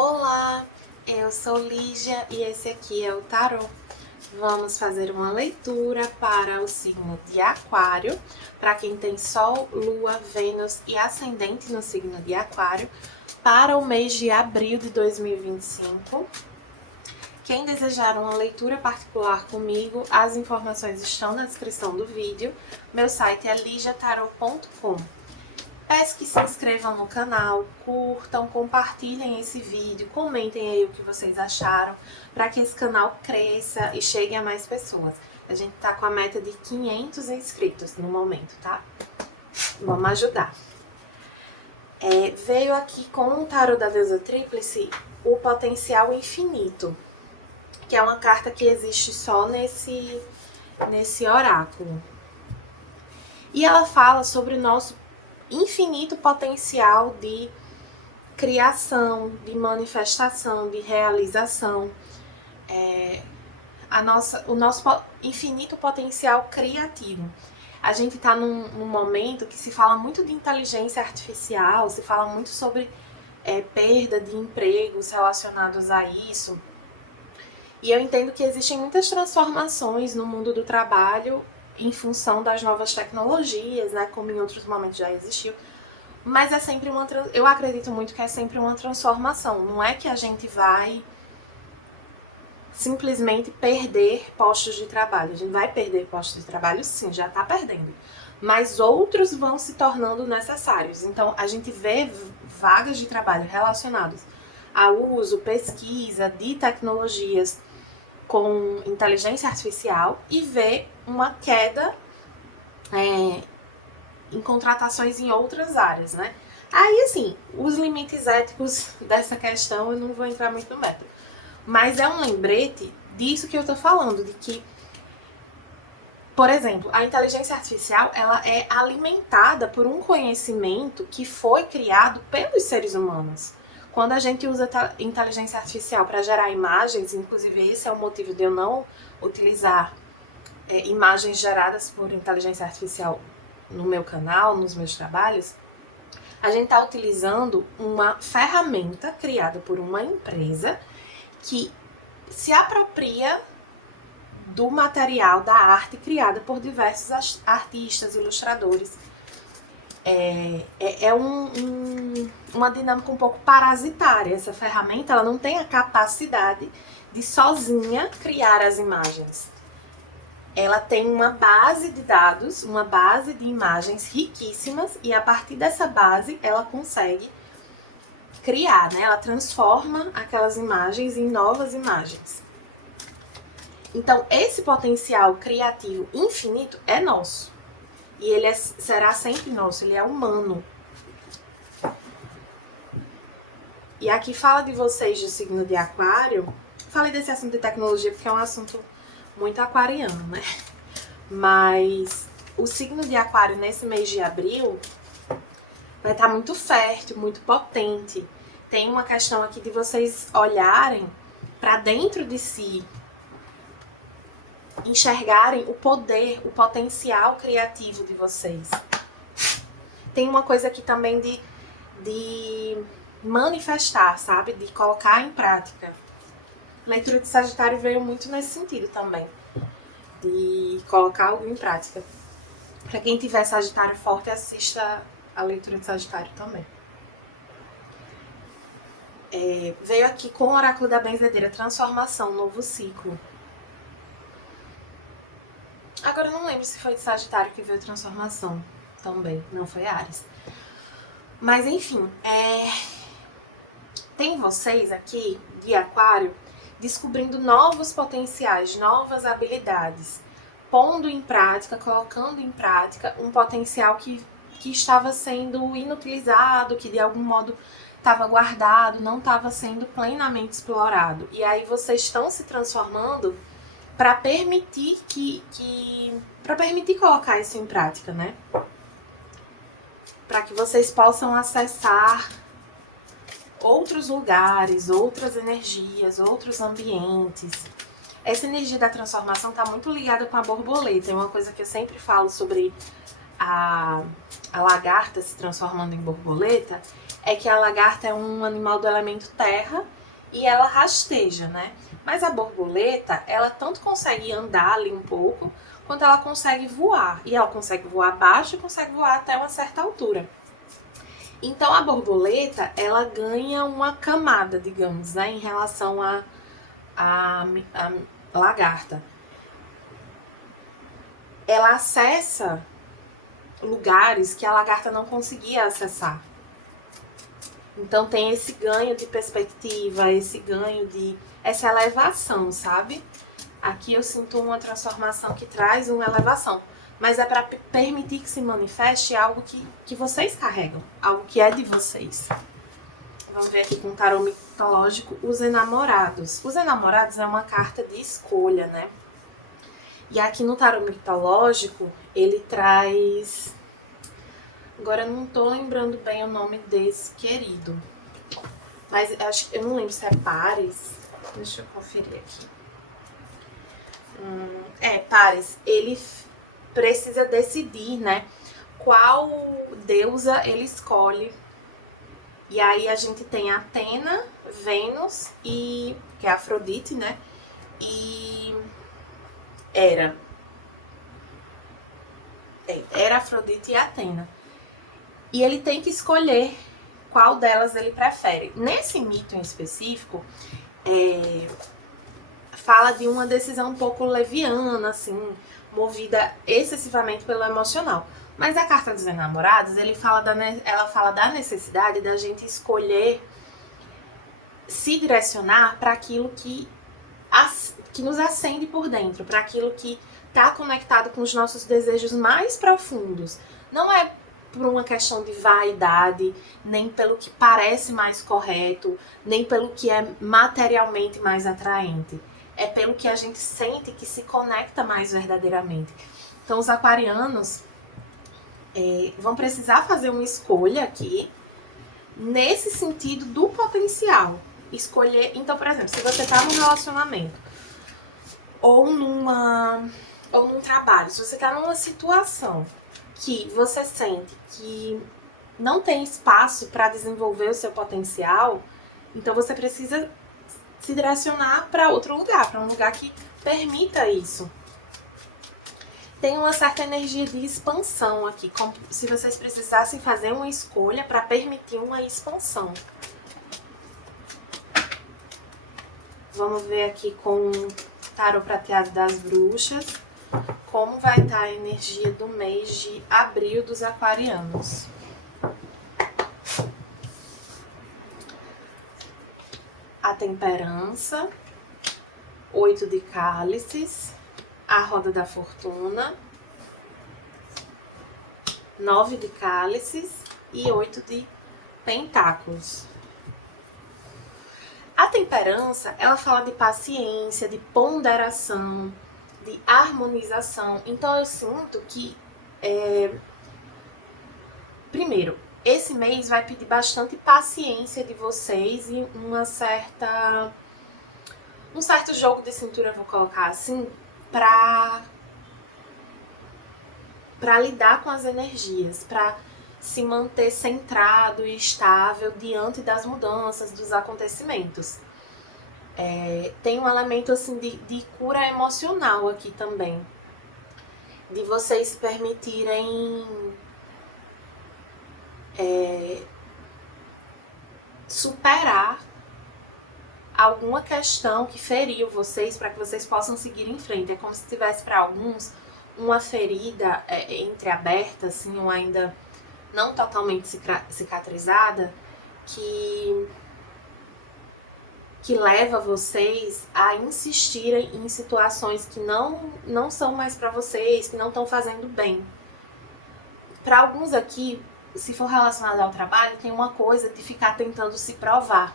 Olá, eu sou Lígia e esse aqui é o tarô. Vamos fazer uma leitura para o signo de Aquário, para quem tem Sol, Lua, Vênus e Ascendente no signo de Aquário, para o mês de abril de 2025. Quem desejar uma leitura particular comigo, as informações estão na descrição do vídeo. Meu site é ligiatarot.com. Peço que se inscrevam no canal, curtam, compartilhem esse vídeo, comentem aí o que vocês acharam, para que esse canal cresça e chegue a mais pessoas. A gente tá com a meta de 500 inscritos no momento, tá? Vamos ajudar. Veio aqui com o tarô da deusa tríplice o potencial infinito, que é uma carta que existe só nesse oráculo. E ela fala sobre o nosso infinito potencial de criação, de manifestação, de realização, o nosso infinito potencial criativo. A gente está num momento que se fala muito de inteligência artificial, se fala muito sobre perda de empregos relacionados a isso. E eu entendo que existem muitas transformações no mundo do trabalho em função das novas tecnologias, né, como em outros momentos já existiu, mas é sempre eu acredito muito que é sempre uma transformação, não é que a gente vai simplesmente perder postos de trabalho, a gente vai perder postos de trabalho sim, já está perdendo, mas outros vão se tornando necessários, então a gente vê vagas de trabalho relacionadas ao uso, pesquisa de tecnologias com inteligência artificial e vê uma queda em contratações em outras áreas, né? Aí, assim, os limites éticos dessa questão eu não vou entrar muito no método, mas é um lembrete disso que eu tô falando, de que, por exemplo, a inteligência artificial, ela é alimentada por um conhecimento que foi criado pelos seres humanos. Quando a gente usa inteligência artificial para gerar imagens, inclusive esse é o motivo de eu não utilizar imagens geradas por inteligência artificial no meu canal, nos meus trabalhos, a gente está utilizando uma ferramenta criada por uma empresa que se apropria do material, da arte criada por diversos artistas, ilustradores. Uma dinâmica um pouco parasitária. Essa ferramenta ela não tem a capacidade de sozinha criar as imagens. Ela tem uma base de dados, uma base de imagens riquíssimas e a partir dessa base ela consegue criar, né? Ela transforma aquelas imagens em novas imagens. Então, esse potencial criativo infinito é nosso. E ele será sempre nosso, ele é humano. E aqui fala de vocês do signo de Aquário. Falei desse assunto de tecnologia porque é um assunto muito aquariano, né? Mas o signo de Aquário nesse mês de abril vai estar muito fértil, muito potente. Tem uma questão aqui de vocês olharem para dentro de si, enxergarem o poder, o potencial criativo de vocês. Tem uma coisa aqui também de manifestar, sabe? De colocar em prática. A leitura de Sagitário veio muito nesse sentido também, de colocar algo em prática. Para quem tiver Sagitário forte, assista a leitura de Sagitário também. Veio aqui com o oráculo da benzedeira, transformação, novo ciclo. Agora eu não lembro se foi de Sagitário que veio transformação também, não foi Áries. Mas enfim, tem vocês aqui de Aquário descobrindo novos potenciais, novas habilidades, pondo em prática, colocando em prática um potencial que estava sendo inutilizado, que de algum modo estava guardado, não estava sendo plenamente explorado. E aí vocês estão se transformando para permitir para permitir colocar isso em prática, né? Para que vocês possam acessar outros lugares, outras energias, outros ambientes. Essa energia da transformação está muito ligada com a borboleta. É uma coisa que eu sempre falo sobre a lagarta se transformando em borboleta é que a lagarta é um animal do elemento terra e ela rasteja, né? Mas a borboleta, ela tanto consegue andar ali um pouco, quanto ela consegue voar. E ela consegue voar baixo e consegue voar até uma certa altura. Então a borboleta, ela ganha uma camada, digamos, né, em relação à lagarta. Ela acessa lugares que a lagarta não conseguia acessar. Então tem esse ganho de perspectiva, esse ganho de essa elevação, sabe? Aqui eu sinto uma transformação que traz uma elevação, mas é para permitir que se manifeste algo que vocês carregam, algo que é de vocês. Vamos ver aqui com o tarô mitológico os enamorados. Os enamorados é uma carta de escolha, né? E aqui no tarô mitológico ele traz... Agora eu não tô lembrando bem o nome desse querido, mas eu não lembro se é Paris. Deixa eu conferir aqui. Paris, ele precisa decidir, né, qual deusa ele escolhe. E aí a gente tem Atena, Vênus, que é Afrodite, né, e Hera. Hera, Afrodite e Atena. E ele tem que escolher qual delas ele prefere. Nesse mito em específico, fala de uma decisão um pouco leviana, assim, movida excessivamente pelo emocional. Mas a carta dos enamorados, ela fala da necessidade da gente escolher se direcionar para aquilo que nos acende por dentro, para aquilo que está conectado com os nossos desejos mais profundos. Não é por uma questão de vaidade, nem pelo que parece mais correto, nem pelo que é materialmente mais atraente. É pelo que a gente sente que se conecta mais verdadeiramente. Então os aquarianos vão precisar fazer uma escolha aqui, nesse sentido do potencial. Escolher, então, por exemplo, se você está num relacionamento, ou num trabalho, se você está numa situação que você sente que não tem espaço para desenvolver o seu potencial, então você precisa se direcionar para outro lugar, para um lugar que permita isso. Tem uma certa energia de expansão aqui, como se vocês precisassem fazer uma escolha para permitir uma expansão. Vamos ver aqui com o tarô prateado das bruxas, como vai estar a energia do mês de abril dos aquarianos. A temperança, 8 de cálices, a roda da fortuna, 9 de cálices e 8 de pentáculos. A temperança, ela fala de paciência, de ponderação, de harmonização. Então eu sinto que, primeiro, esse mês vai pedir bastante paciência de vocês e um certo jogo de cintura, vou colocar assim, para lidar com as energias, para se manter centrado e estável diante das mudanças, dos acontecimentos. Tem um elemento assim de cura emocional aqui também, de vocês permitirem superar alguma questão que feriu vocês para que vocês possam seguir em frente. É como se tivesse para alguns uma ferida entreaberta, assim, ou ainda não totalmente cicatrizada, que leva vocês a insistirem em situações que não são mais para vocês, que não estão fazendo bem. Para alguns aqui, se for relacionado ao trabalho, tem uma coisa de ficar tentando se provar,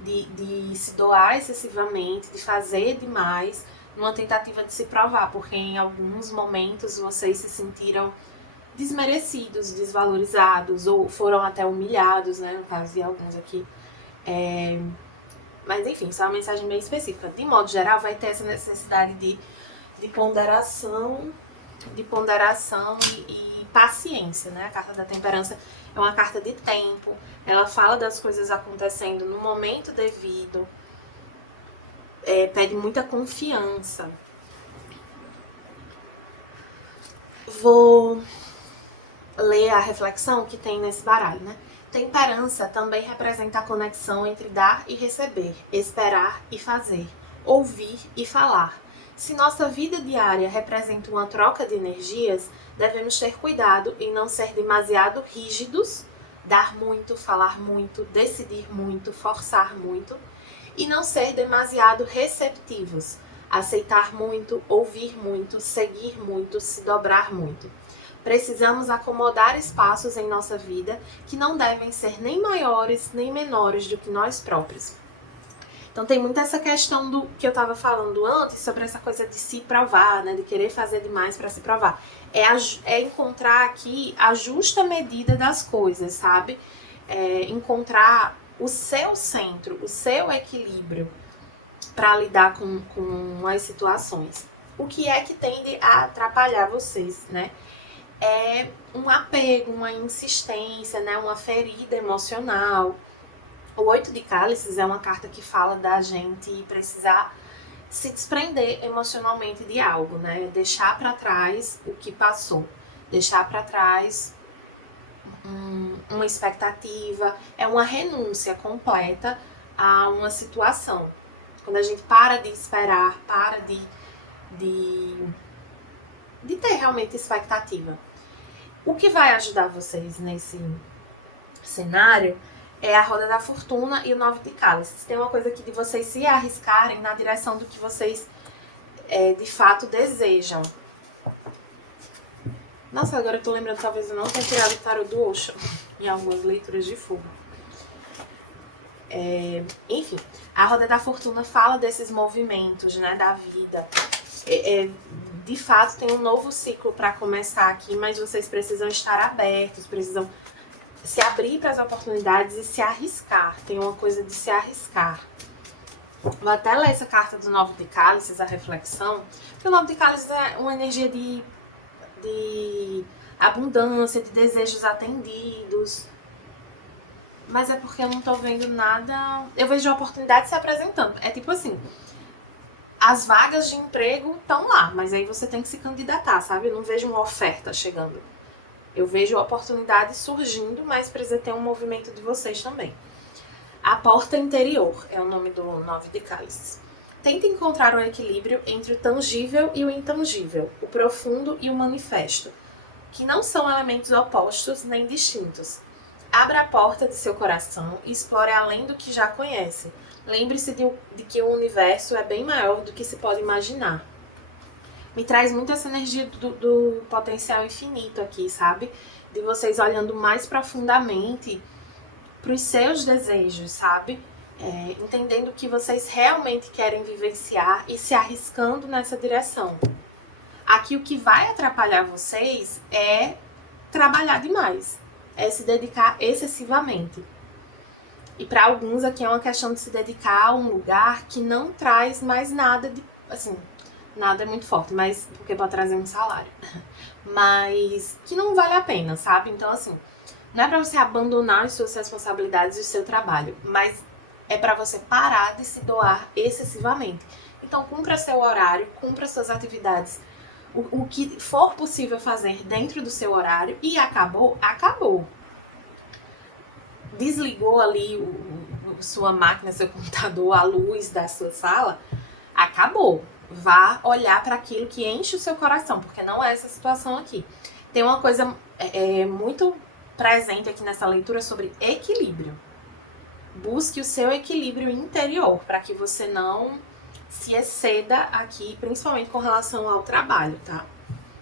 de se doar excessivamente, de fazer demais, numa tentativa de se provar, porque em alguns momentos vocês se sentiram desmerecidos, desvalorizados, ou foram até humilhados, né, no caso de alguns aqui. Mas enfim, isso é uma mensagem bem específica. De modo geral, vai ter essa necessidade de ponderação de ponderação e paciência, né? A carta da temperança é uma carta de tempo, ela fala das coisas acontecendo no momento devido, pede muita confiança. Vou ler a reflexão que tem nesse baralho, né? Temperança também representa a conexão entre dar e receber, esperar e fazer, ouvir e falar. Se nossa vida diária representa uma troca de energias, devemos ter cuidado em não ser demasiado rígidos, dar muito, falar muito, decidir muito, forçar muito, e não ser demasiado receptivos, aceitar muito, ouvir muito, seguir muito, se dobrar muito. Precisamos acomodar espaços em nossa vida que não devem ser nem maiores nem menores do que nós próprios. Então tem muito essa questão do que eu estava falando antes, sobre essa coisa de se provar, né, de querer fazer demais para se provar. É encontrar aqui a justa medida das coisas, sabe? Encontrar o seu centro, o seu equilíbrio para lidar com as situações. O que é que tende a atrapalhar vocês, né? É um apego, uma insistência, né? Uma ferida emocional. O 8 de cálices é uma carta que fala da gente precisar se desprender emocionalmente de algo, né? Deixar para trás o que passou, deixar para trás uma expectativa, é uma renúncia completa a uma situação. Quando a gente para de esperar, para de ter realmente expectativa. O que vai ajudar vocês nesse cenário é a roda da fortuna e o 9 de cálices. Tem uma coisa aqui de vocês se arriscarem na direção do que vocês de fato desejam. Nossa, agora eu tô lembrando, talvez eu não tenha tirado o tarô do Osho em algumas leituras de fogo. Enfim, a roda da fortuna fala desses movimentos, né, da vida. De fato, tem um novo ciclo para começar aqui, mas vocês precisam estar abertos, precisam se abrir para as oportunidades e se arriscar. Tem uma coisa de se arriscar. Vou até ler essa carta do 9 de cálices, a reflexão. Porque o 9 de cálices é uma energia de abundância, de desejos atendidos. Mas é porque eu não tô vendo nada... Eu vejo a oportunidade se apresentando. É tipo assim, as vagas de emprego estão lá, mas aí você tem que se candidatar, sabe? Eu não vejo uma oferta chegando. Eu vejo oportunidades surgindo, mas precisa ter um movimento de vocês também. A porta interior é o nome do 9 de cálices. Tente encontrar um equilíbrio entre o tangível e o intangível, o profundo e o manifesto, que não são elementos opostos nem distintos. Abra a porta de seu coração e explore além do que já conhece. Lembre-se de que o universo é bem maior do que se pode imaginar. Me traz muito essa energia do potencial infinito aqui, sabe? De vocês olhando mais profundamente para os seus desejos, sabe? Entendendo o que vocês realmente querem vivenciar e se arriscando nessa direção. Aqui o que vai atrapalhar vocês é trabalhar demais, é se dedicar excessivamente. E para alguns aqui é uma questão de se dedicar a um lugar que não traz mais nada de, assim, nada é muito forte, mas porque pode trazer um salário. Mas que não vale a pena, sabe? Então assim, não é para você abandonar as suas responsabilidades e o seu trabalho, mas é para você parar de se doar excessivamente. Então cumpra seu horário, cumpra suas atividades, o que for possível fazer dentro do seu horário, e acabou, acabou. Desligou ali sua máquina, seu computador, a luz da sua sala, acabou. Vá olhar para aquilo que enche o seu coração, porque não é essa situação aqui. Tem uma coisa muito presente aqui nessa leitura sobre equilíbrio. Busque o seu equilíbrio interior, para que você não se exceda aqui, principalmente com relação ao trabalho, tá?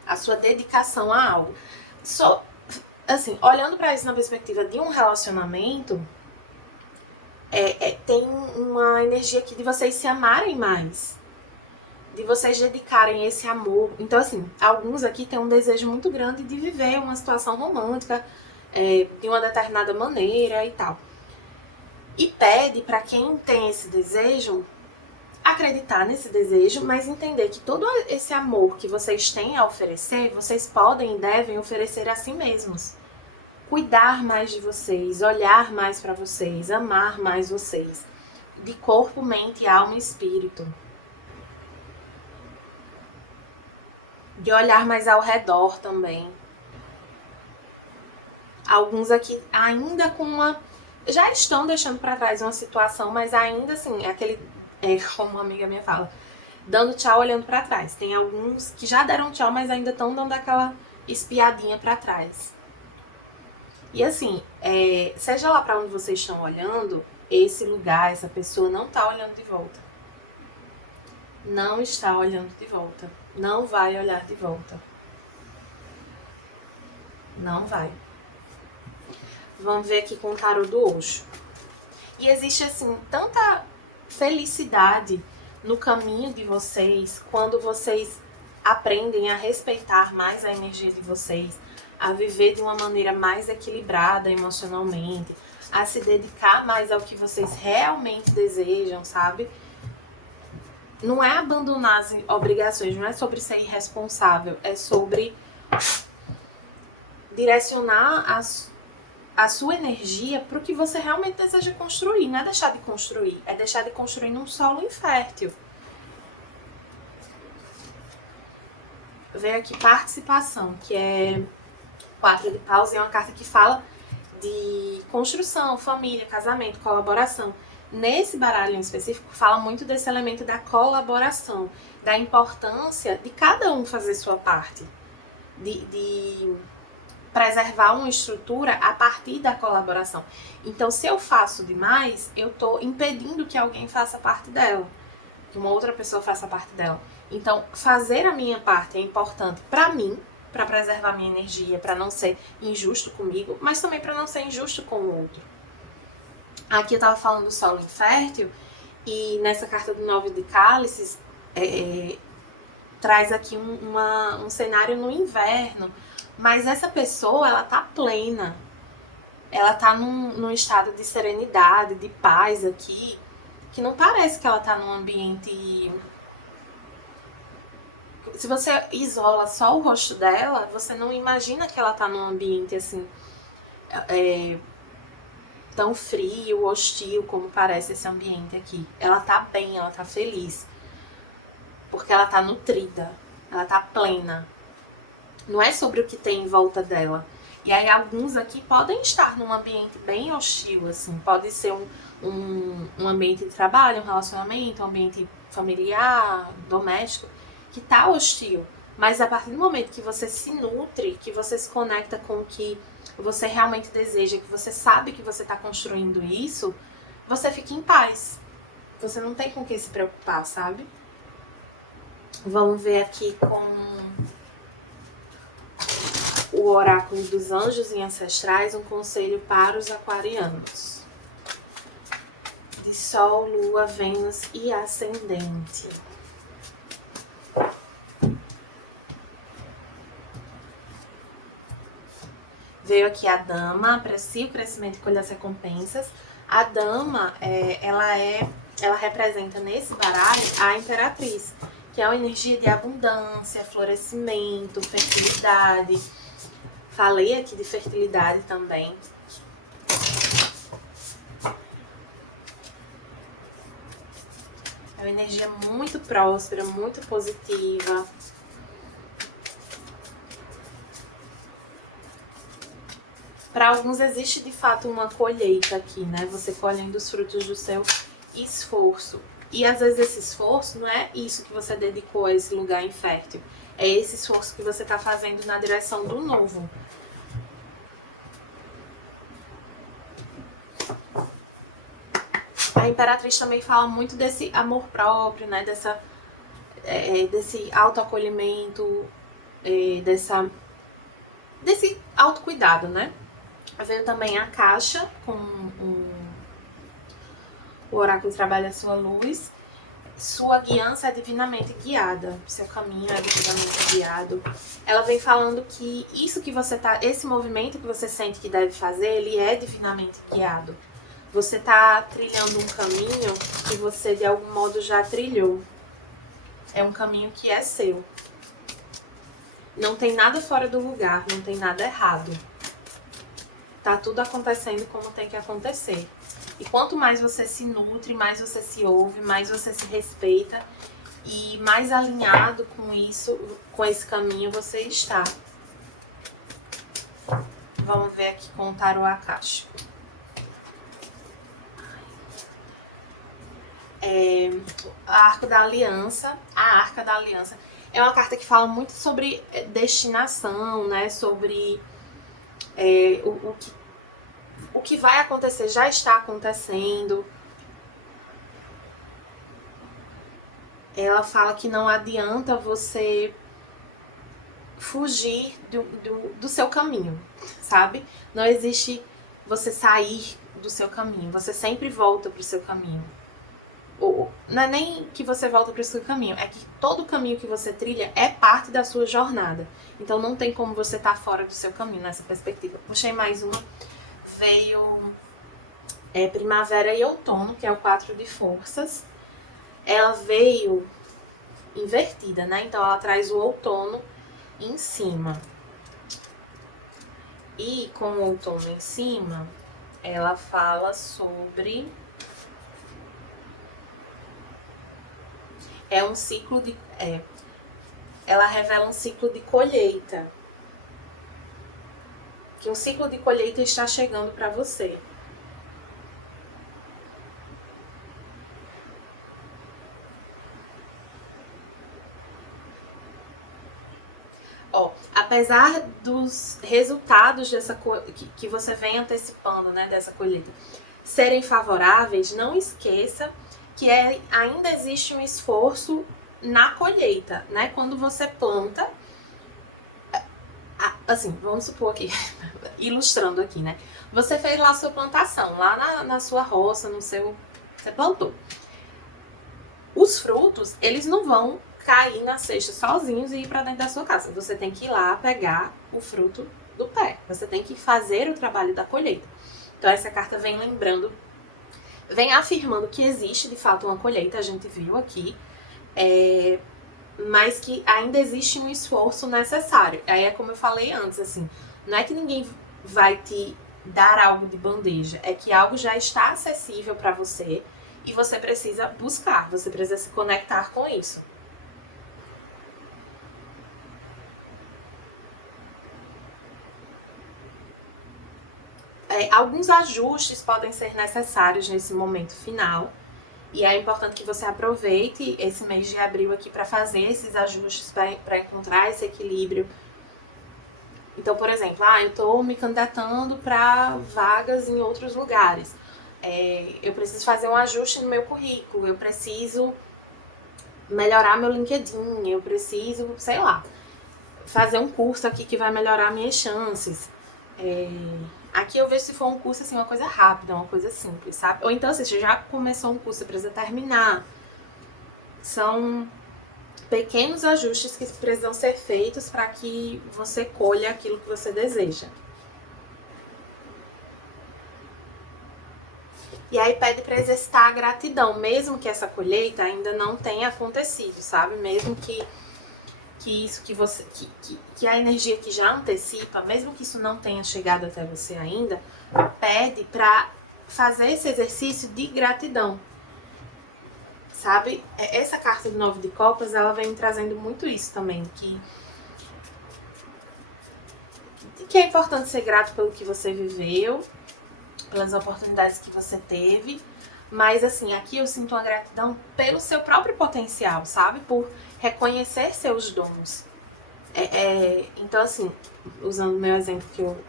A sua dedicação a algo. Assim, olhando para isso na perspectiva de um relacionamento, tem uma energia aqui de vocês se amarem mais, de vocês dedicarem esse amor. Então, assim, alguns aqui têm um desejo muito grande de viver uma situação romântica de uma determinada maneira e tal. E pede para quem tem esse desejo a acreditar nesse desejo, mas entender que todo esse amor que vocês têm a oferecer, vocês podem e devem oferecer a si mesmos. Cuidar mais de vocês, olhar mais para vocês, amar mais vocês. De corpo, mente, alma e espírito. De olhar mais ao redor também. Alguns aqui ainda com uma... já estão deixando para trás uma situação, mas ainda assim, aquele... como uma amiga minha fala, dando tchau olhando para trás. Tem alguns que já deram tchau, mas ainda estão dando aquela espiadinha para trás. E assim, seja lá para onde vocês estão olhando, esse lugar, essa pessoa não tá olhando de volta. Não está olhando de volta. Não vai olhar de volta. Não vai. Vamos ver aqui com o tarô do Osho. E existe assim tanta felicidade no caminho de vocês quando vocês aprendem a respeitar mais a energia de vocês, a viver de uma maneira mais equilibrada emocionalmente, a se dedicar mais ao que vocês realmente desejam, sabe? Não é abandonar as obrigações, não é sobre ser irresponsável, é sobre direcionar a sua energia para o que você realmente deseja construir. Não é deixar de construir, é deixar de construir num solo infértil. Veio aqui participação, que é 4 de paus, e é uma carta que fala de construção, família, casamento, colaboração. Nesse baralho em específico, fala muito desse elemento da colaboração, da importância de cada um fazer sua parte, de preservar uma estrutura a partir da colaboração. Então, se eu faço demais, eu estou impedindo que alguém faça parte dela, que uma outra pessoa faça parte dela. Então, fazer a minha parte é importante para mim, para preservar minha energia, para não ser injusto comigo, mas também para não ser injusto com o outro. Aqui eu estava falando do solo infértil, e nessa carta do 9 de cálices, traz aqui um cenário no inverno, mas essa pessoa, ela tá plena, ela tá num estado de serenidade, de paz aqui, que não parece que ela tá num ambiente... Se você isola só o rosto dela, você não imagina que ela tá num ambiente assim, tão frio, hostil como parece esse ambiente aqui. Ela tá bem, ela tá feliz, porque ela tá nutrida, ela tá plena. Não é sobre o que tem em volta dela. E aí alguns aqui podem estar num ambiente bem hostil, assim. Pode ser um ambiente de trabalho, um relacionamento, um ambiente familiar, doméstico, que tá hostil. Mas a partir do momento que você se nutre, que você se conecta com o que você realmente deseja, que você sabe que você tá construindo isso, você fica em paz. Você não tem com o que se preocupar, sabe? Vamos ver aqui com o oráculo dos anjos e ancestrais, um conselho para os aquarianos. De Sol, Lua, Vênus e Ascendente. Veio aqui a Dama, aprecie o crescimento e colhe as recompensas. A Dama, ela representa nesse baralho a Imperatriz, que é uma energia de abundância, florescimento, fertilidade. Falei aqui de fertilidade também. É uma energia muito próspera, muito positiva. Para alguns existe de fato uma colheita aqui, né? Você colhendo os frutos do seu esforço. E às vezes esse esforço não é isso que você dedicou a esse lugar infértil. É esse esforço que você está fazendo na direção do novo. A Imperatriz também fala muito desse amor próprio, né? Desse autoacolhimento, desse autocuidado, né? Veio também a Caixa, com o oráculo trabalha a sua luz. Sua guiança é divinamente guiada, seu caminho é divinamente guiado. Ela vem falando que esse movimento que você sente que deve fazer, ele é divinamente guiado. Você tá trilhando um caminho que você de algum modo já trilhou. É um caminho que é seu. Não tem nada fora do lugar, não tem nada errado. Tá tudo acontecendo como tem que acontecer. E quanto mais você se nutre, mais você se ouve, mais você se respeita e mais alinhado com isso, com esse caminho você está. Vamos ver aqui com o tarô akáshico. A Arca da Aliança. A Arca da Aliança é uma carta que fala muito sobre destinação, né? Sobre o que vai acontecer, já está acontecendo. Ela fala que não adianta você fugir do seu caminho, sabe? Não existe você sair do seu caminho, você sempre volta pro seu caminho. Ou, não é nem que você volta pro seu caminho, é que todo caminho que você trilha é parte da sua jornada. Então não tem como você estar fora do seu caminho nessa perspectiva. Puxei mais uma. Veio Primavera e Outono, que é o 4 de forças. Ela veio invertida, né? Então ela traz o outono em cima. E com o outono em cima, ela fala sobre... É um ciclo de... ela revela um ciclo de colheita. Que um ciclo de colheita está chegando para você. Apesar dos resultados dessa que você vem antecipando, né, dessa colheita, serem favoráveis, não esqueça que ainda existe um esforço na colheita, né? Quando você planta, assim, vamos supor aqui, ilustrando aqui, né? Você fez lá a sua plantação, lá na sua roça, você plantou. Os frutos, eles não vão cair na cesta sozinhos e ir para dentro da sua casa. Você tem que ir lá pegar o fruto do pé. Você tem que fazer o trabalho da colheita. Então essa carta vem lembrando, vem afirmando que existe de fato uma colheita, a gente viu aqui, mas que ainda existe um esforço necessário. Aí é como eu falei antes, assim, não é que ninguém vai te dar algo de bandeja, é que algo já está acessível para você e você precisa buscar, você precisa se conectar com isso. Alguns ajustes podem ser necessários nesse momento final. E é importante que você aproveite esse mês de abril aqui para fazer esses ajustes, para encontrar esse equilíbrio. Então, por exemplo, eu estou me candidatando para vagas em outros lugares. Eu preciso fazer um ajuste no meu currículo, eu preciso melhorar meu LinkedIn, eu preciso, sei lá, fazer um curso aqui que vai melhorar minhas chances. Aqui eu vejo se for um curso, assim, uma coisa rápida, uma coisa simples, sabe? Ou então, se você já começou um curso, você precisa terminar. São pequenos ajustes que precisam ser feitos para que você colha aquilo que você deseja. E aí pede para exercitar a gratidão, mesmo que essa colheita ainda não tenha acontecido, sabe? Mesmo que isso que você, que a energia que já antecipa, mesmo que isso não tenha chegado até você ainda, pede para fazer esse exercício de gratidão, sabe? Essa carta do 9 de copas, ela vem trazendo muito isso também, que é importante ser grato pelo que você viveu, pelas oportunidades que você teve, mas assim, aqui eu sinto uma gratidão pelo seu próprio potencial, sabe? Por reconhecer seus dons. Então assim, usando o meu exemplo que eu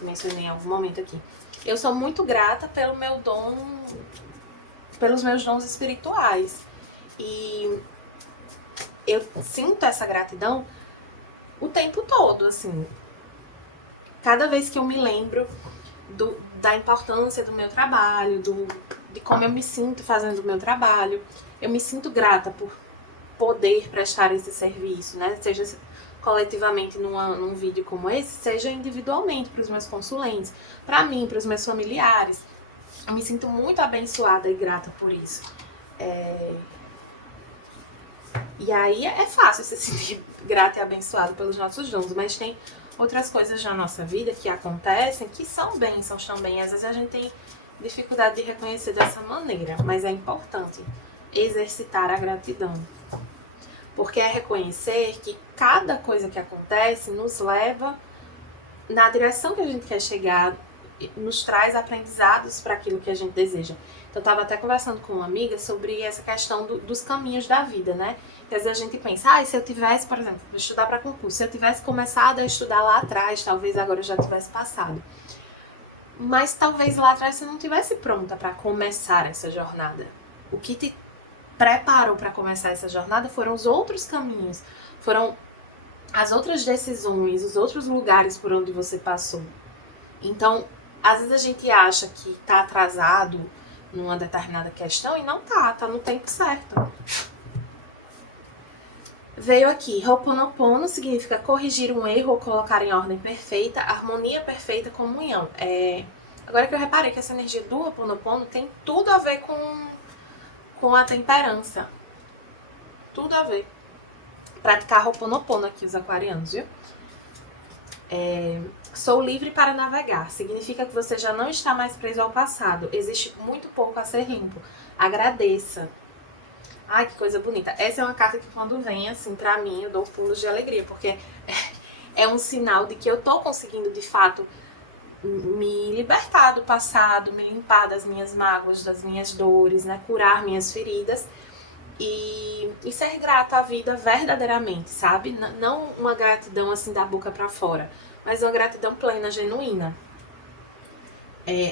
mencionei em algum momento aqui, eu sou muito grata pelo meu dom, pelos meus dons espirituais. E eu sinto essa gratidão o tempo todo, assim. Cada vez que eu me lembro da importância do meu trabalho, de como eu me sinto fazendo o meu trabalho, eu me sinto grata por poder prestar esse serviço, né? Seja coletivamente num vídeo como esse, seja individualmente para os meus consulentes, para mim, para os meus familiares. Eu me sinto muito abençoada e grata por isso. E aí é fácil se sentir grata e abençoado pelos nossos dons, mas tem outras coisas na nossa vida que acontecem que são bênçãos também. Às vezes a gente tem dificuldade de reconhecer dessa maneira, mas é importante exercitar a gratidão. Porque é reconhecer que cada coisa que acontece nos leva na direção que a gente quer chegar, nos traz aprendizados para aquilo que a gente deseja. Então, eu estava até conversando com uma amiga sobre essa questão dos caminhos da vida, né? Que às vezes a gente pensa, se eu tivesse, por exemplo, vou estudar para concurso, se eu tivesse começado a estudar lá atrás, talvez agora eu já tivesse passado. Mas talvez lá atrás você não tivesse pronta para começar essa jornada. O que te preparou para começar essa jornada foram os outros caminhos, foram as outras decisões, os outros lugares por onde você passou. Então, às vezes a gente acha que tá atrasado numa determinada questão e não tá no tempo certo. Veio aqui, Ho'oponopono significa corrigir um erro ou colocar em ordem perfeita, harmonia perfeita, comunhão. Agora que eu reparei que essa energia do Ho'oponopono tem tudo a ver com a temperança. Tudo a ver. Praticar Ho'oponopono aqui, os aquarianos, viu? Sou livre para navegar. Significa que você já não está mais preso ao passado. Existe muito pouco a ser limpo. Agradeça. Ai, que coisa bonita. Essa é uma carta que quando vem, assim, pra mim, eu dou pulos de alegria. Porque é um sinal de que eu tô conseguindo, de fato, me libertar do passado, me limpar das minhas mágoas, das minhas dores, né? Curar minhas feridas. E ser grata à vida verdadeiramente, sabe? Não uma gratidão assim da boca pra fora, mas uma gratidão plena, genuína.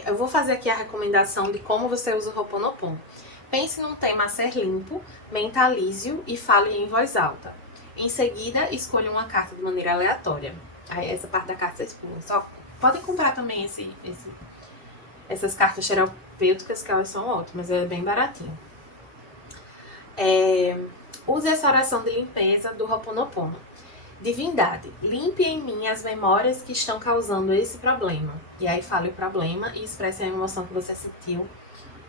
Eu vou fazer aqui a recomendação de como você usa o Ho'oponopono. Pense num tema a ser limpo, mentalize-o e fale em voz alta. Em seguida, escolha uma carta de maneira aleatória. Aí essa parte da carta vocês pulam. Só podem comprar também essas cartas terapêuticas, que elas são ótimas, é bem baratinho. Use essa oração de limpeza do Ho'oponopono. Divindade, limpe em mim as memórias que estão causando esse problema. E aí fale o problema e expresse a emoção que você sentiu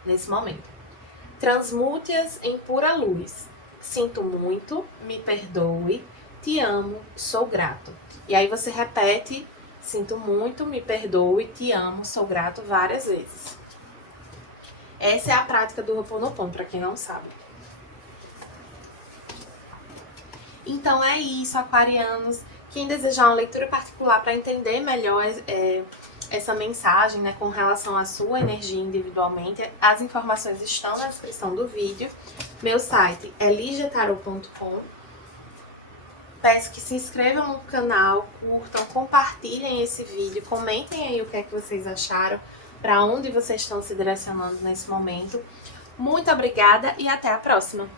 nesse momento. Transmute-as em pura luz. Sinto muito, me perdoe, te amo, sou grato. E aí você repete, sinto muito, me perdoe, te amo, sou grato várias vezes. Essa é a prática do Ho'oponopono, para quem não sabe. Então é isso, aquarianos. Quem desejar uma leitura particular para entender melhor essa mensagem, né, com relação à sua energia individualmente, as informações estão na descrição do vídeo. Meu site é ligiatarot.com. Peço que se inscrevam no canal, curtam, compartilhem esse vídeo, comentem aí o que é que vocês acharam, para onde vocês estão se direcionando nesse momento. Muito obrigada e até a próxima!